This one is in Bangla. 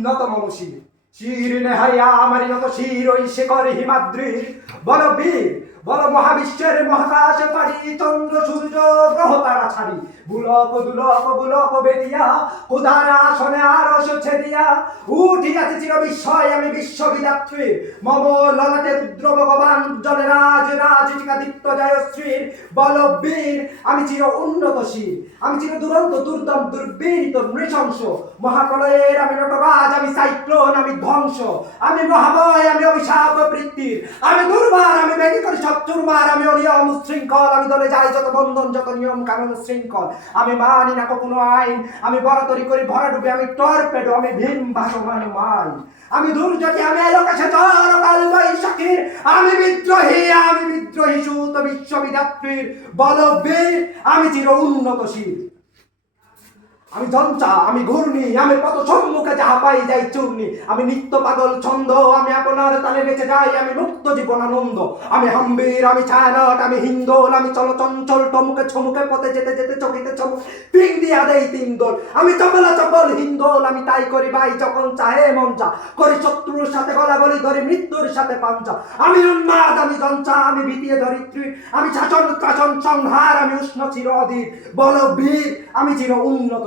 নত মম শির শির নেহাইয়া আমারি নত শির ওই শেখর হিমাদ্রির বল বীর বল মহাবিশ্বের মহাকাশে পারি চন্দ্র সূর্য গ্রহ তারা ছাড়ি বুলক দুলক বুলক বেদিয়া উদারা আসনে আরশ ছেদিয়া উঠিয়াছে চির বিস্ময় আমি বিশ্ববিদাত্রী মম ললাটে রুদ্র ভগবান জনরাজ রাজিকা দীপ্ত জয়শ্রীর বল বীর আমি চির উন্নতশীল আমি চির দুরন্ত দুর্দম দুর্বিনীত নৃশংস মহাপ্রলয়ের আমি নটরাজ আমি সাইক্লোন আমি ধ্বংস আমি মহাময় আমি অভিশাপ বৃত্তির আমি দুর্বার আমি বেগে করি সব চুরমার আমি অনিয়ম শৃঙ্খল আমি দলে যাই যত বন্ধন যত নিয়ম কানুন শৃঙ্খল আমি মানি না কোনো আইন আমি বরাতরি করি ভরা ডুবে আমি টর্পেডো আমি ভীম ভাসমান মাই আমি দুর্যোগী আমি এলোকেশে ঝড় কাল বৈশাখীর আমি বিদ্রোহী সুত বিশ্ববিদাত্রীর বলবীর আমি চির উন্নতশীল আমি জঞ্চা আমি ঘূর্ণি আমি কত সম্মুখে যাহা পাই যাই চূর্ণি আমি নিত্য পাগল ছন্দ আমি আপনার তালে নেচে যাই আমি মুক্ত জীবন আনন্দ আমি হাম্বির আমি ছায়ানট আমি হিন্দোল আমি চলচঞ্চল টমুকে ছমুকে পথে যেতে যেতে চকিতে চমুক পিং দিয়া দেই তিন দোল আমি চপলা চপল হিন্দোল আমি তাই করি ভাই যখন চাহে মন চা করি শত্রুর সাথে গলাগলি ধরি মৃত্যুর সাথে পাঞ্চা আমি উন্মাদ আমি জঞ্চা আমি ভীতিয়ে ধরিত্রী আমি শাসন ত্রাসন সংহার আমি উষ্ণ চির অধীর বল বীর আমি চির উন্নত